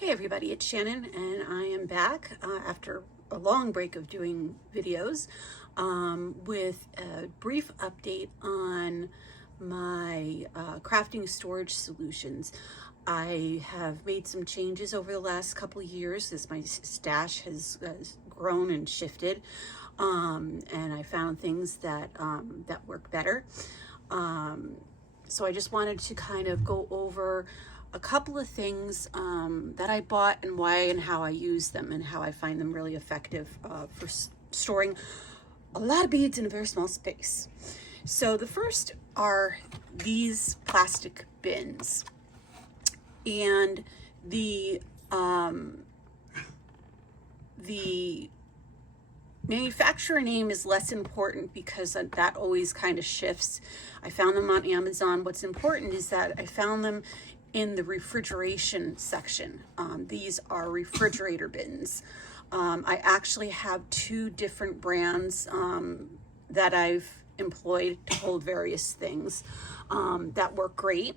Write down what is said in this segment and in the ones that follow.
Hey everybody, it's Shannon and I am back after a long break of doing videos with a brief update on my crafting storage solutions. I have made some changes over the last couple of years as my stash has grown and shifted, and I found things that work better. So I just wanted to kind of go over a couple of things that I bought and why and how I use them and how I find them really effective for storing a lot of beads in a very small space. So the first are these plastic bins, and the manufacturer name is less important because that always kind of shifts. I found them on Amazon. What's important is that I found them in the refrigeration section. These are refrigerator bins. I actually have two different brands that I've employed to hold various things that work great.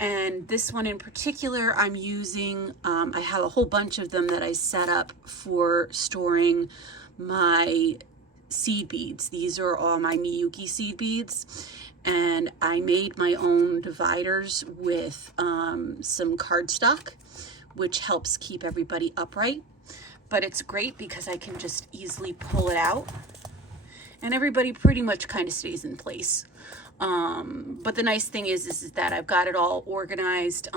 And this one in particular I'm using, I have a whole bunch of them that I set up for storing my seed beads. These are all my Miyuki seed beads, and I made my own dividers with some cardstock, which helps keep everybody upright. But it's great because I can just easily pull it out and everybody pretty much kind of stays in place. But the nice thing is that I've got it all organized.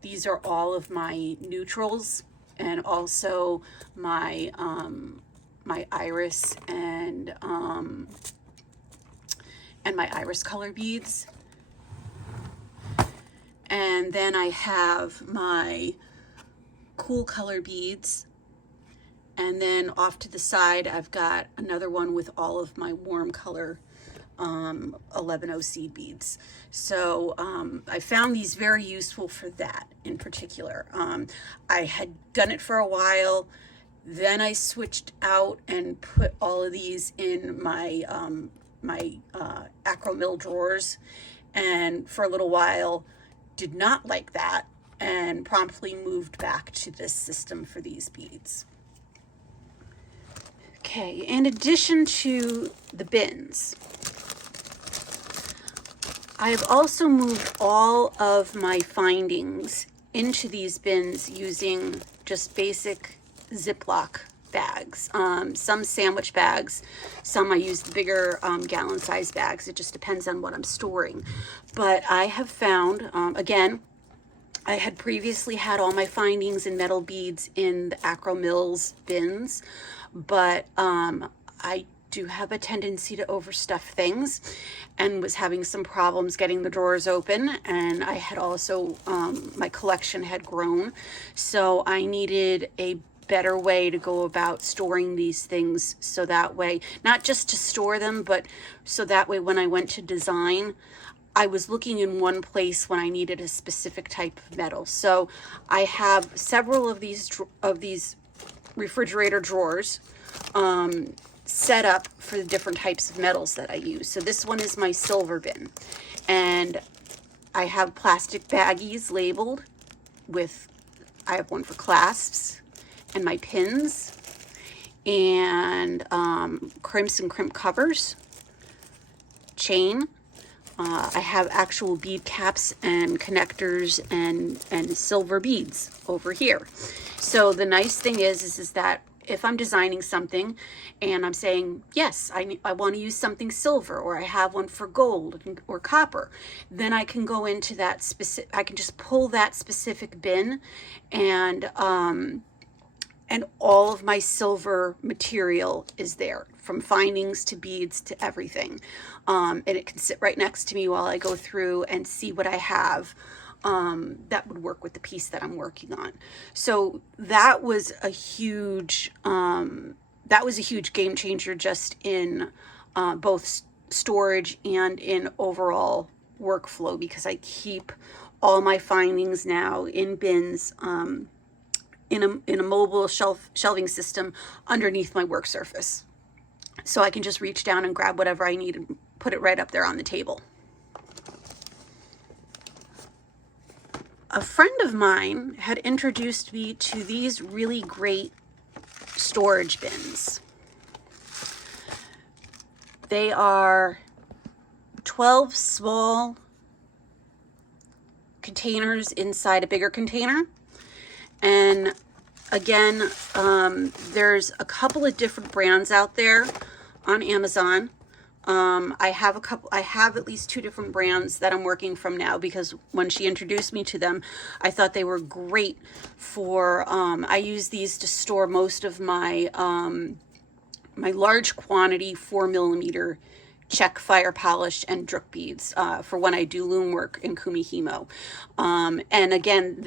These are all of my neutrals and also my my iris and my iris color beads. And then I have my cool color beads. And then off to the side, I've got another one with all of my warm color 11O seed beads. So I found these very useful for that in particular. I had done it for a while, then I switched out and put all of these in my my acro mill drawers, and for a little while did not like that and promptly moved back to this system for these beads. Okay, in addition to the bins, I have also moved all of my findings into these bins using just basic Ziploc bags. Some sandwich bags, some I use the bigger gallon size bags. It just depends on what I'm storing. But I have found, again, I had previously had all my findings and metal beads in the Acro Mills bins, but I do have a tendency to overstuff things and was having some problems getting the drawers open. And I had also, my collection had grown, so I needed a better way to go about storing these things, so that way, not just to store them, but so that way when I went to design, I was looking in one place when I needed a specific type of metal. So I have several of these refrigerator drawers set up for the different types of metals that I use. So this one is my silver bin, and I have plastic baggies labeled with, I have one for clasps and my pins, and crimps and crimp covers, chain. I have actual bead caps and connectors and silver beads over here. So the nice thing is that if I'm designing something and I'm saying, yes, I want to use something silver, or I have one for gold or copper, then I can go into that specific, I can just pull that specific bin, and all of my silver material is there, from findings to beads to everything. And it can sit right next to me while I go through and see what I have that would work with the piece that I'm working on. So that was a huge game changer, just in both storage and in overall workflow, because I keep all my findings now in bins, in a mobile shelving system underneath my work surface. So I can just reach down and grab whatever I need and put it right up there on the table. a friend of mine had introduced me to these really great storage bins. They are 12 small containers inside a bigger container. And again, there's a couple of different brands out there on Amazon. I have at least 2 different brands that I'm working from now, because when she introduced me to them, I thought they were great for, I use these to store most of my, my large quantity 4mm check fire polish and drip beads, for when I do loom work in Kumihimo. And again,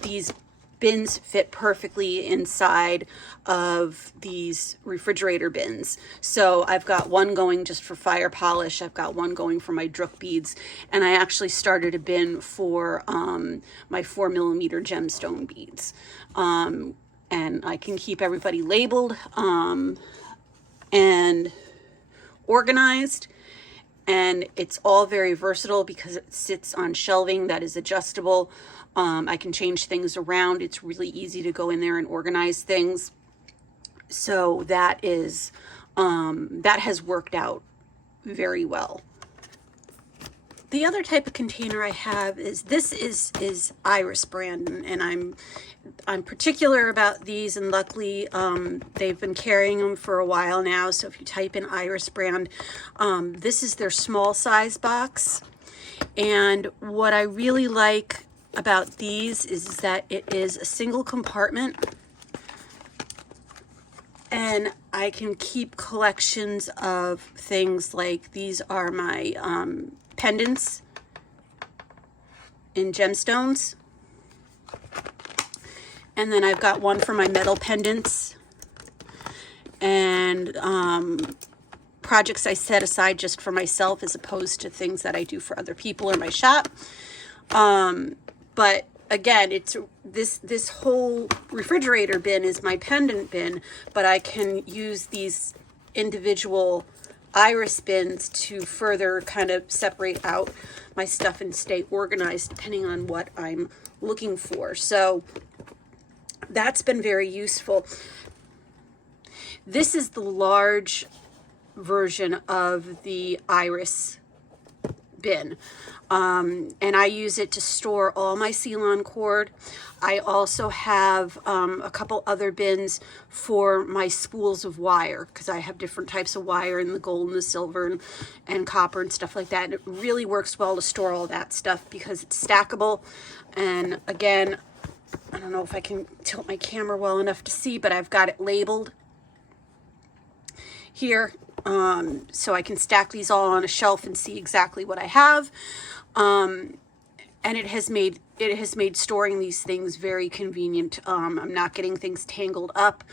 these bins fit perfectly inside of these refrigerator bins. So I've got one going just for fire polish. I've got one going for my drip beads. And I actually started a bin for my 4mm gemstone beads. And I can keep everybody labeled and organized. And it's all very versatile because it sits on shelving that is adjustable. I can change things around. It's really easy to go in there and organize things. So that is, that has worked out very well. The other type of container I have is, this is Iris brand, and I'm particular about these, and luckily they've been carrying them for a while now. So if you type in Iris brand, this is their small size box. And what I really like about these is that it is a single compartment, and I can keep collections of things like, these are my pendants in gemstones. And then I've got one for my metal pendants and projects I set aside just for myself, as opposed to things that I do for other people or my shop. But again, it's this whole refrigerator bin is my pendant bin, but I can use these individual Iris bins to further kind of separate out my stuff and stay organized depending on what I'm looking for. So that's been very useful. This is the large version of the Iris bin. And I use it to store all my Ceylon cord. I also have a couple other bins for my spools of wire, because I have different types of wire, in the gold and the silver and copper and stuff like that. And it really works well to store all that stuff because it's stackable. And again, I don't know if I can tilt my camera well enough to see, but I've got it labeled here, so I can stack these all on a shelf and see exactly what I have. And it has made storing these things very convenient. I'm not getting things tangled up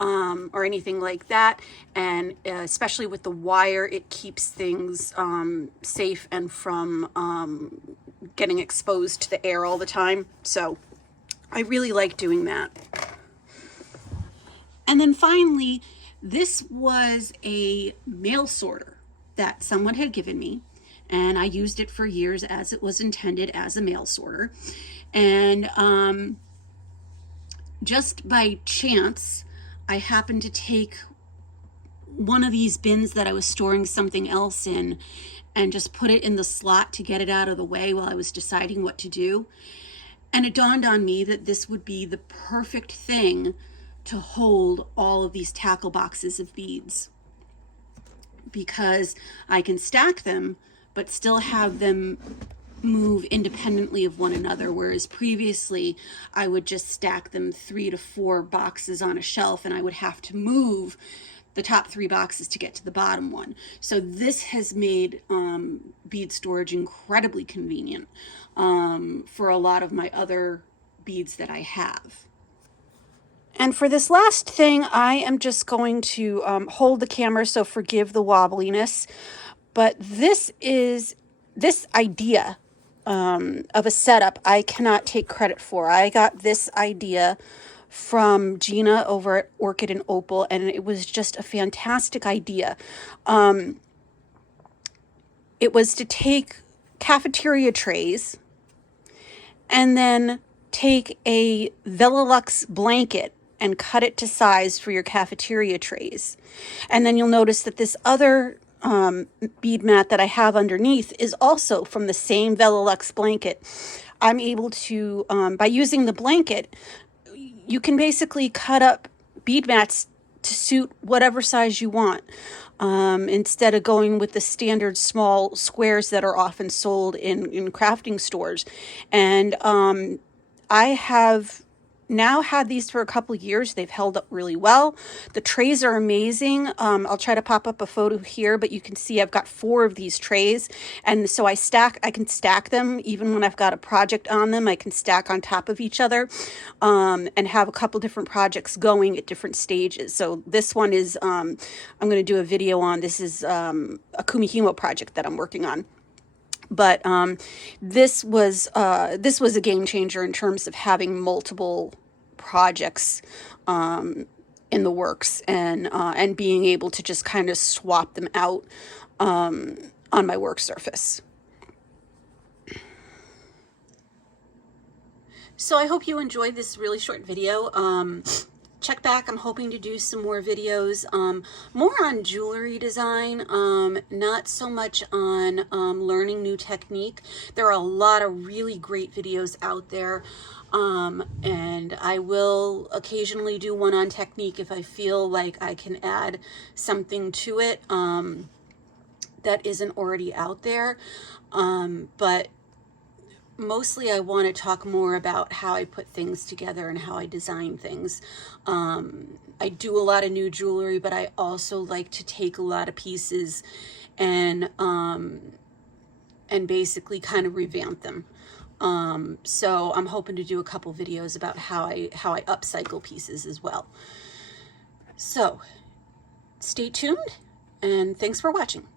or anything like that. And especially with the wire, it keeps things safe and from getting exposed to the air all the time. So I really like doing that. And then finally, this was a mail sorter that someone had given me, and I used it for years as it was intended as a mail sorter. And just by chance, I happened to take one of these bins that I was storing something else in and just put it in the slot to get it out of the way while I was deciding what to do. And it dawned on me that this would be the perfect thing to hold all of these tackle boxes of beads, because I can stack them but still have them move independently of one another, whereas previously I would just stack them 3 to 4 boxes on a shelf, and I would have to move the top 3 boxes to get to the bottom one. So this has made bead storage incredibly convenient for a lot of my other beads that I have. And for this last thing, I am just going to hold the camera, so forgive the wobbliness. But this idea of a setup I cannot take credit for. I got this idea from Gina over at Orchid and Opal, and it was just a fantastic idea. It was to take cafeteria trays and then take a Velulux blanket and cut it to size for your cafeteria trays. And then you'll notice that this other bead mat that I have underneath is also from the same Velulux blanket. I'm able to, by using the blanket, you can basically cut up bead mats to suit whatever size you want. Instead of going with the standard small squares that are often sold in crafting stores. And I have now had these for a couple years. They've held up really well. The trays are amazing. I'll try to pop up a photo here, but you can see I've got 4 of these trays. And so I can stack them even when I've got a project on them. I can stack on top of each other and have a couple different projects going at different stages. So this one is, I'm going to do a video on, this is a Kumihimo project that I'm working on. But this was a game changer in terms of having multiple projects in the works, and being able to just kind of swap them out on my work surface. So I hope you enjoyed this really short video. Check back. I'm hoping to do some more videos, more on jewelry design, not so much on learning new technique. There are a lot of really great videos out there, and I will occasionally do one on technique if I feel like I can add something to it that isn't already out there. But mostly I want to talk more about how I put things together and how I design things. I do a lot of new jewelry, but I also like to take a lot of pieces and basically kind of revamp them. So I'm hoping to do a couple videos about how I upcycle pieces as well. So stay tuned, and thanks for watching.